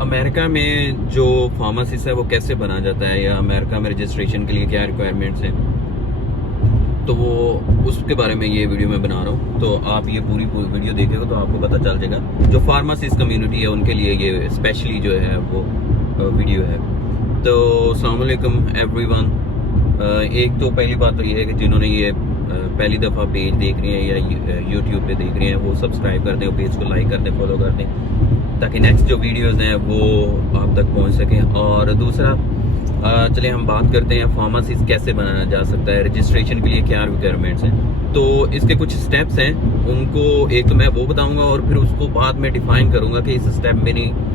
America में जो pharmacist है वो कैसे बना जाता है, या अमेरिका में रजिस्ट्रेशन के लिए क्या रिक्वायरमेंट्स हैं, तो वो उसके बारे में ये वीडियो मैं बना रहा हूँ। तो आप ये पूरी वीडियो देखेगा तो आपको पता चल जाएगा। जो फार्मासिस्ट कम्युनिटी है उनके लिए ये स्पेशली जो है वो वीडियो है। तो अस्सलाम वालेकुम एवरीवन। एक तो पहली बात तो ये है कि जिन्होंने ये पहली दफ़ा पेज देख रहे हैं या यूट्यूब पे देख रहे हैं वो सब्सक्राइब कर दें, पेज को लाइक कर दें, फॉलो कर दें, ताकि नेक्स्ट जो वीडियोस हैं वो आप तक पहुंच सकें। और दूसरा चलिए हम बात करते हैं फार्मासिस्ट कैसे बनाया जा सकता है, रजिस्ट्रेशन के लिए क्या रिक्वायरमेंट्स हैं। तो इसके कुछ स्टेप्स हैं, उनको एक तो मैं वो बताऊंगा और फिर उसको बाद में डिफाइन करूंगा कि इस स्टेप में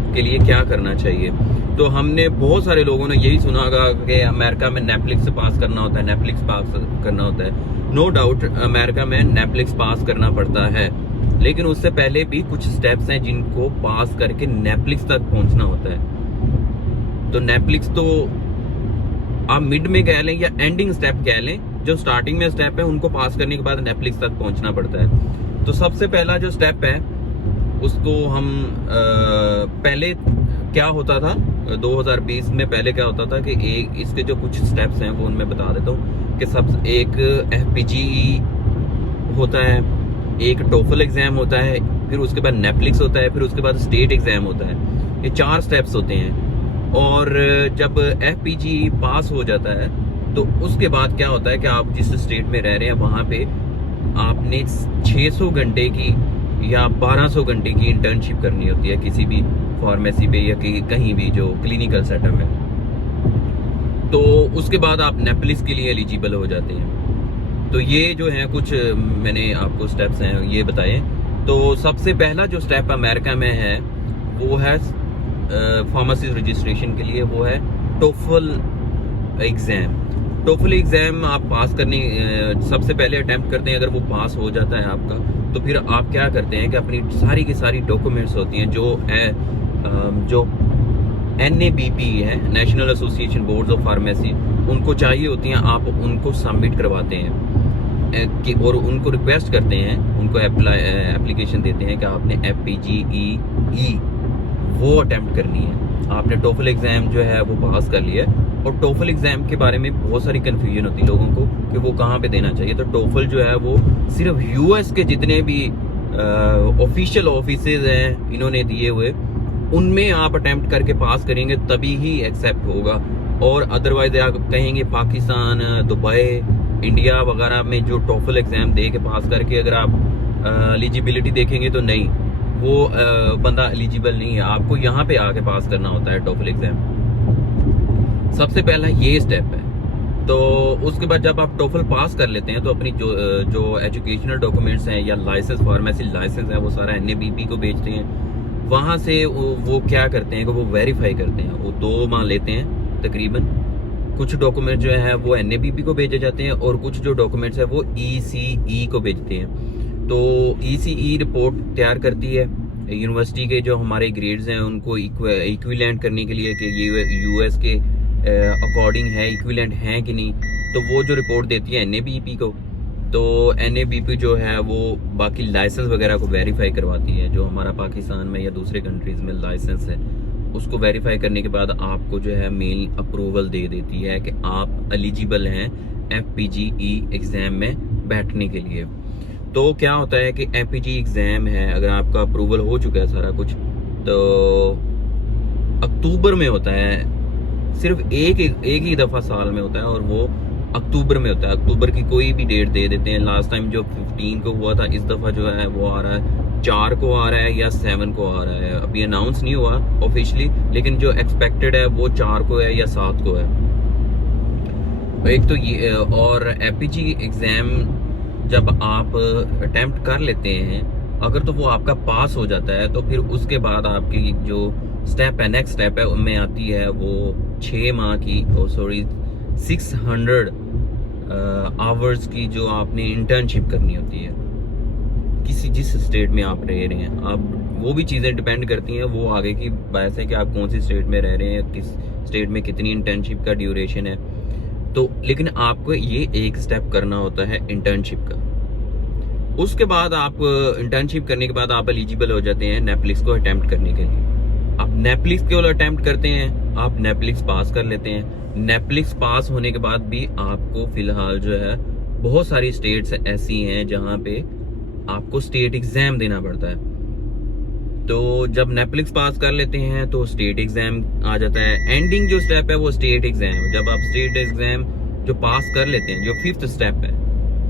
के लिए क्या करना चाहिए। तो हमने बहुत सारे लोगों ने यही सुना होगा कि अमेरिका में नेटफ्लिक्स पास करना होता है, नेटफ्लिक्स पास करना होता है। नो डाउट अमेरिका में नेटफ्लिक्स पास करना पड़ता है, लेकिन उससे पहले भी कुछ स्टेप्स हैं जिनको पास करके नेटफ्लिक्स तक पहुंचना होता है। तो नेटफ्लिक्स तो आप मिड में कह लें या एंडिंग स्टेप कह लें, जो स्टार्टिंग में स्टेप है उनको पास करने के बाद नेटफ्लिक्स तक पहुंचना पड़ता है। तो सबसे पहला जो स्टेप है उसको हम पहले क्या होता था 2020 में, पहले क्या होता था कि एक इसके जो कुछ स्टेप्स हैं वो उनमें बता देता हूँ कि सब एक FPGE होता है, एक टोफल एग्जाम होता है, फिर उसके बाद नेटफ्लिक्स होता है, फिर उसके बाद स्टेट एग्जाम होता है। ये 4 स्टेप्स होते हैं। और जब FPGE पास हो जाता है तो उसके बाद क्या होता है कि आप जिस स्टेट में रह रहे हैं वहाँ पे आपने 600 घंटे की या 1200 घंटे की इंटर्नशिप करनी होती है किसी भी फार्मेसी पे या कहीं भी जो क्लिनिकल सेटअप है। तो उसके बाद आप नेटफ्लिक्स के लिए एलिजिबल हो जाते हैं। तो ये जो है कुछ मैंने आपको स्टेप्स हैं ये बताए। तो सबसे पहला जो स्टेप अमेरिका में है वो है फार्मेसी रजिस्ट्रेशन के लिए, वो है टोफल एग्जाम। टोफल एग्जाम आप पास करने सबसे पहले अटेम्प्ट करते हैं। अगर वो पास हो जाता है आपका तो फिर आप क्या करते हैं कि अपनी सारी की सारी डॉक्यूमेंट्स होती हैं जो NABP है, national association boards of pharmacy, उनको चाहिए होती हैं, आप उनको सबमिट करवाते हैं और उनको रिक्वेस्ट करते हैं, उनको एप्लीकेशन देते हैं कि आपने FPGE वो अटेम्प्ट करनी है। आपने टोफल एग्जाम जो है वो पास कर लिया है। और टोफल एग्जाम के बारे में बहुत सारी कन्फ्यूजन होती है लोगों को कि वो कहाँ पे देना चाहिए। तो टोफल जो है वो सिर्फ US के जितने भी ऑफिशियल ऑफिसेज हैं इन्होंने दिए हुए, उनमें आप अटेम्प्ट करके पास करेंगे तभी ही एक्सेप्ट होगा। और अदरवाइज आप कहेंगे पाकिस्तान, दुबई, इंडिया वगैरह में जो टोफल एग्जाम दे के पास करके अगर आप एलिजिबिलिटी देखेंगे तो नहीं, वो बंदा एलिजिबल नहीं है। आपको यहाँ पे आके पास करना होता है टोफल एग्जाम। सबसे पहला ये स्टेप है। तो उसके बाद जब आप टोफल पास कर लेते हैं तो अपनी जो एजुकेशनल डॉक्यूमेंट्स हैं या लाइसेंस, फार्मेसी लाइसेंस है, वो सारा NABP को भेजते हैं। वहाँ से वो क्या करते हैं कि वो वेरीफाई करते हैं। वो 2 माह लेते हैं तकरीबन। कुछ डॉक्यूमेंट जो है वो NABP को भेजे जाते हैं और कुछ जो डॉक्यूमेंट्स है वो ECE को भेजते हैं। तो ECE रिपोर्ट तैयार करती है यूनिवर्सिटी के जो हमारे ग्रेड्स हैं उनको इक्विवेलेंट करने के लिए कि ये US के अकॉर्डिंग है, इक्विवेलेंट हैं कि नहीं। तो वो जो रिपोर्ट देती है NABP को, तो NABP जो है वो बाकी लाइसेंस वगैरह को वेरीफाई करवाती है। जो हमारा पाकिस्तान में या दूसरे कंट्रीज़ में लाइसेंस है उसको वेरीफाई करने के बाद आपको जो है मेल अप्रूवल दे देती है कि आप एलिजिबल हैं FPGE एग्ज़ाम में बैठने के लिए। तो क्या होता है कि FPGE एग्ज़ाम है, अगर आपका अप्रूवल हो चुका है सारा कुछ, तो अक्टूबर में होता है। सिर्फ एक ही दफ़ा साल में होता है और वो अक्टूबर में होता है। अक्टूबर की कोई भी डेट दे देते हैं। लास्ट टाइम जो 15 को हुआ था, इस दफ़ा जो है वो आ रहा है 4 को आ रहा है या 7 को आ रहा है। अभी अनाउंस नहीं हुआ ऑफिशियली, लेकिन जो एक्सपेक्टेड है वो 4 को है या 7 को है। एक तो ये, और FPGE एग्ज़ाम जब आप अटेम्प्ट कर लेते हैं अगर, तो वो आपका पास हो जाता है, तो फिर उसके बाद आपकी जो स्टेप है, नेक्स्ट स्टेप है, उनमें आती है वो 6 माह की 600 आवर्स की जो आपने इंटर्नशिप करनी होती है जिस स्टेट में आप रह रहे हैं। अब वो भी चीज़ें डिपेंड करती हैं वो आगे की बात है कि आप कौन सी स्टेट में रह रहे हैं, किस स्टेट में कितनी इंटर्नशिप का ड्यूरेशन है। तो लेकिन आपको ये एक स्टेप करना होता है इंटर्नशिप का। उसके बाद आप इंटर्नशिप करने के बाद आप एलिजिबल हो जाते हैं नेटफ्लिक्स को अटेम्प्ट करने के लिए। आप नेपलिक्स केवल अटेम्प्ट करते हैं, आप नेपलिक्स पास कर लेते हैं। नेपलिक्स पास होने के बाद भी आपको फिलहाल जो है बहुत सारी स्टेट्स ऐसी हैं जहां पे आपको स्टेट एग्जाम देना पड़ता है। तो जब नेपलिक्स पास कर लेते हैं तो स्टेट एग्जाम आ जाता है। एंडिंग जो स्टेप है वो स्टेट एग्जाम। जब आप स्टेट एग्जाम जो पास कर लेते हैं, जो 5th स्टेप है,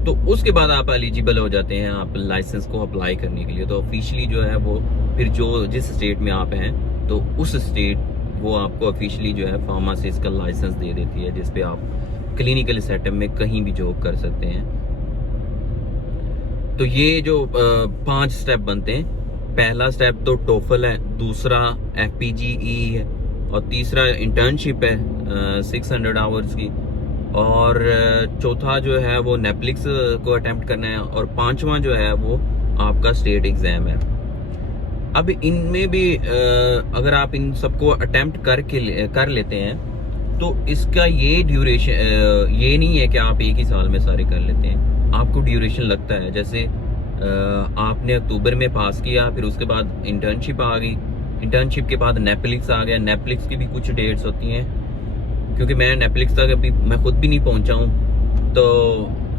तो उसके बाद आप एलिजिबल हो जाते हैं आप लाइसेंस को अप्लाई करने के लिए। तो ऑफिशियली जो है वो फिर जो जिस स्टेट में आप हैं तो उस स्टेट वो आपको ऑफिशियली जो है फार्मासिस्ट का लाइसेंस दे देती है, जिसपे आप क्लिनिकल सेटअप में कहीं भी जॉब कर सकते हैं। तो ये जो 5 स्टेप बनते हैं, पहला स्टेप तो टोफल है, दूसरा FPGE है, और तीसरा इंटर्नशिप है 600 आवर्स की, और चौथा जो है वो नेपलिक्स को अटेम्प्ट करना है, और पांचवा जो है वो आपका स्टेट एग्जाम है। अब इनमें भी अगर आप इन सबको अटेम्प्ट कर लेते हैं तो इसका ये ड्यूरेशन ये नहीं है कि आप एक ही साल में सारे कर लेते हैं। आपको ड्यूरेशन लगता है। जैसे आपने अक्टूबर में पास किया, फिर उसके बाद इंटर्नशिप आ गई, इंटर्नशिप के बाद नेपलिक्स आ गया। नेपलिक्स की भी कुछ डेट्स होती हैं, क्योंकि मैं नेपलिक्स तक अभी मैं खुद भी नहीं पहुंचा हूँ, तो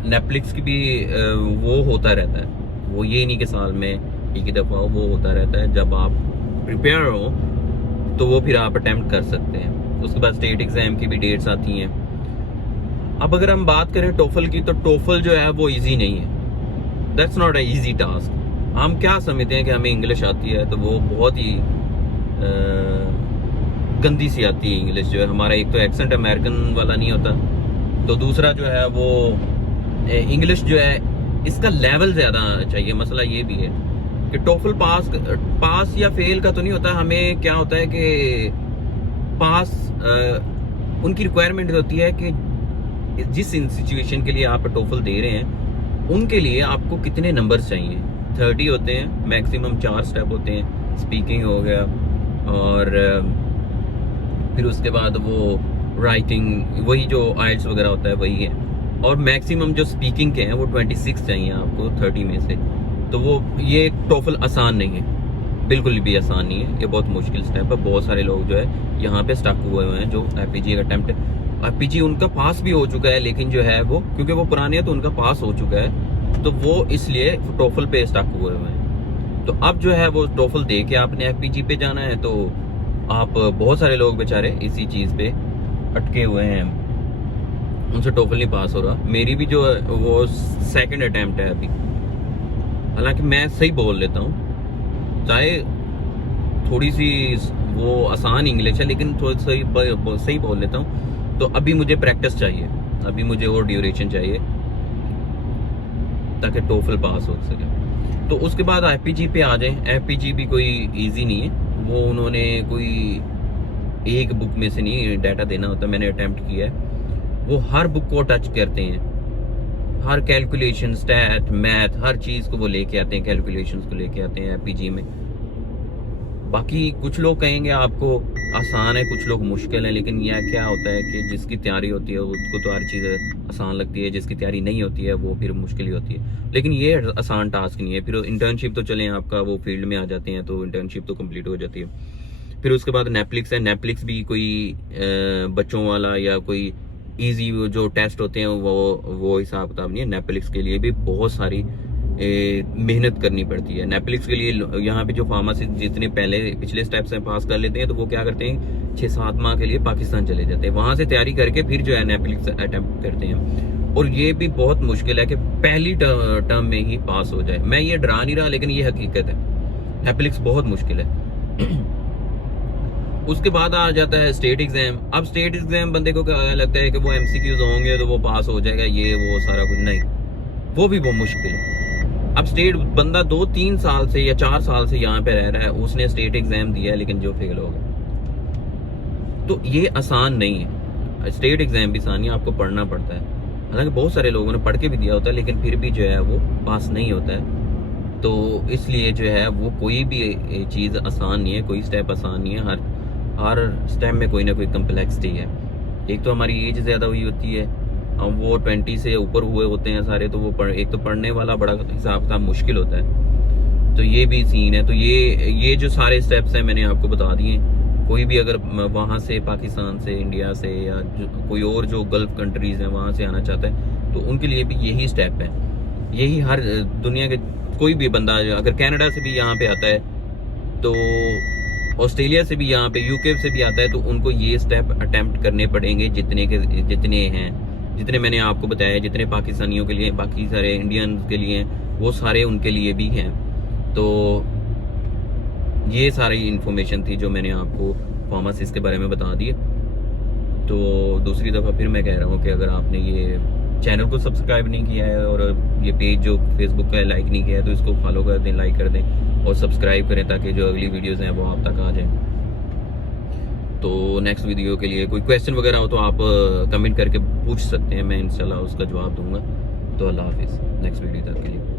नेपलिक्स की भी वो होता रहता है। वो ये नहीं कि साल में एक ही दफ़ा हो, वो होता रहता है। जब आप प्रिपेयर हो तो वो फिर आप अटेम्प्ट कर सकते हैं। उसके बाद स्टेट एग्जाम की भी डेट्स आती हैं। अब अगर हम बात करें टोफल की, तो टोफल जो है वो इजी नहीं है। That's not a easy task. हम क्या समझते हैं कि हमें इंग्लिश आती है, तो वो बहुत ही गंदी सी आती है इंग्लिश जो है। हमारा एक तो एक्सेंट अमेरिकन वाला नहीं होता, तो दूसरा जो है वो इंग्लिश जो है इसका लेवल ज़्यादा चाहिए। मसला ये भी है कि टोफल पास या फेल का तो नहीं होता। हमें क्या होता है कि पास उनकी रिक्वायरमेंट होती है कि जिस सिचुएशन के लिए आप टोफल दे रहे हैं उनके लिए आपको कितने नंबर्स चाहिए। 30 होते हैं मैक्सिमम, 4 स्टेप होते हैं। स्पीकिंग हो गया, और फिर उसके बाद वो राइटिंग, वही जो आइल्स वगैरह होता है वही है। और मैक्सिमम जो स्पीकिंग के हैं वो 26 चाहिए आपको 30 में से। तो वो ये टोफल आसान नहीं है, बिल्कुल भी आसान नहीं है। ये बहुत मुश्किल स्टेप है। बहुत सारे लोग जो है यहाँ पे स्टक हुए हुए हैं जो FPG का अटेम्प्ट, FPG उनका पास भी हो चुका है, लेकिन जो है वो क्योंकि वो पुराने हैं तो उनका पास हो चुका है, तो वो इसलिए टोफल पे स्टक हुए हुए हैं। तो अब जो है वो टोफल दे के आपने FPG पे जाना है। तो आप बहुत सारे लोग बेचारे इसी चीज़ पे अटके हुए हैं, उनसे टोफल नहीं पास हो रहा। मेरी भी जो है वो 2nd अटेम्प्ट है अभी। हालांकि मैं सही बोल लेता हूँ, चाहे थोड़ी सी वो आसान इंग्लिश है, लेकिन थोड़ी सही बोल लेता हूँ। तो अभी मुझे प्रैक्टिस चाहिए, अभी मुझे और ड्यूरेशन चाहिए ताकि टोफल पास हो सके। तो उसके बाद FPG पे आ जाए। FPG भी कोई इजी नहीं है। वो उन्होंने कोई एक बुक में से नहीं डाटा देना होता। मैंने अटेम्प्ट किया है, वो हर बुक को टच करते हैं, हर कैलकुलेशन, स्टैट, मैथ, हर चीज़ को वो लेके आते हैं, कैलकुलेशंस को लेके आते हैं FPG में। बाकी कुछ लोग कहेंगे आपको आसान है, कुछ लोग मुश्किल है, लेकिन यह क्या होता है कि जिसकी तैयारी होती है उसको तो हर चीज़ आसान लगती है, जिसकी तैयारी नहीं होती है वो फिर मुश्किल ही होती है। लेकिन ये आसान टास्क नहीं है। फिर इंटर्नशिप तो चलें, आपका वो फील्ड में आ जाते हैं तो इंटर्नशिप तो कंप्लीट हो जाती है। फिर उसके बाद नेपलिक्स है। नेपलिक्स भी कोई बच्चों वाला या कोई ईजी जो टेस्ट होते हैं वो हिसाब किताब नहीं है। नेपलिक्स के लिए भी बहुत सारी मेहनत करनी पड़ती है। नेपलिक्स के लिए यहाँ पे जो फार्मासिस्ट जितने पिछले स्टेप से पास कर लेते हैं, तो वो क्या करते हैं 6-7 माह के लिए पाकिस्तान चले जाते हैं, वहाँ से तैयारी करके फिर जो है नेपलिक्स अटेम्प्ट करते हैं। और ये भी बहुत मुश्किल है कि पहली टर्म में ही पास हो जाए। मैं ये डरा नहीं रहा, लेकिन ये हकीकत है, नेपलिक्स बहुत मुश्किल है। उसके बाद आ जाता है स्टेट एग्जाम। अब स्टेट एग्जाम बंदे को क्या लगता है कि वो MCQs होंगे तो वो पास हो जाएगा, ये वो सारा कुछ, नहीं, वो भी बहुत मुश्किल है। अब स्टेट बंदा 2-3 साल से या 4 साल से यहाँ पे रह रहा है, उसने स्टेट एग्जाम दिया है लेकिन जो फेल हो गया। तो ये आसान नहीं है, स्टेट एग्जाम भी आसान नहीं है, आपको पढ़ना पड़ता है। हालांकि बहुत सारे लोगों ने पढ़ के भी दिया होता है, लेकिन फिर भी जो है वो पास नहीं होता है। तो इसलिए जो है वो कोई भी चीज़ आसान नहीं है, कोई स्टेप आसान नहीं है। हर स्टेप में कोई ना कोई कम्प्लेक्सिटी है। एक तो हमारी एज ज़्यादा हुई होती है, हम वो 20 से ऊपर हुए होते हैं सारे, तो वो एक तो पढ़ने वाला बड़ा हिसाब किताब मुश्किल होता है। तो ये भी सीन है। तो ये जो सारे स्टेप्स हैं मैंने आपको बता दिए। कोई भी अगर वहाँ से पाकिस्तान से, इंडिया से या कोई और जो गल्फ कंट्रीज हैं वहाँ से आना चाहता है तो उनके लिए भी यही स्टेप है। यही हर दुनिया के कोई भी बंदा अगर कनाडा से भी यहाँ पे आता है, तो ऑस्ट्रेलिया से भी यहाँ पे, यूके से भी आता है, तो उनको ये स्टेप अटेम्प्ट करने पड़ेंगे जितने हैं, जितने मैंने आपको बताया, जितने पाकिस्तानियों के लिए, बाकी सारे इंडियन के लिए, वो सारे उनके लिए भी हैं। तो ये सारी इन्फॉर्मेशन थी जो मैंने आपको फार्मासिस्ट के बारे में बता दी। तो दूसरी दफ़ा फिर मैं कह रहा हूँ कि अगर आपने ये चैनल को सब्सक्राइब नहीं किया है और ये पेज जो फेसबुक का लाइक नहीं किया है, तो इसको फॉलो कर दें, लाइक कर दें और सब्सक्राइब करें, ताकि जो अगली वीडियोज़ हैं वो आप तक आ जाएँ। तो नेक्स्ट वीडियो के लिए कोई क्वेश्चन वगैरह हो तो आप कमेंट करके पूछ सकते हैं, मैं इंशाल्लाह उसका जवाब दूंगा। तो अल्लाह हाफिज़, नेक्स्ट वीडियो तक के लिए।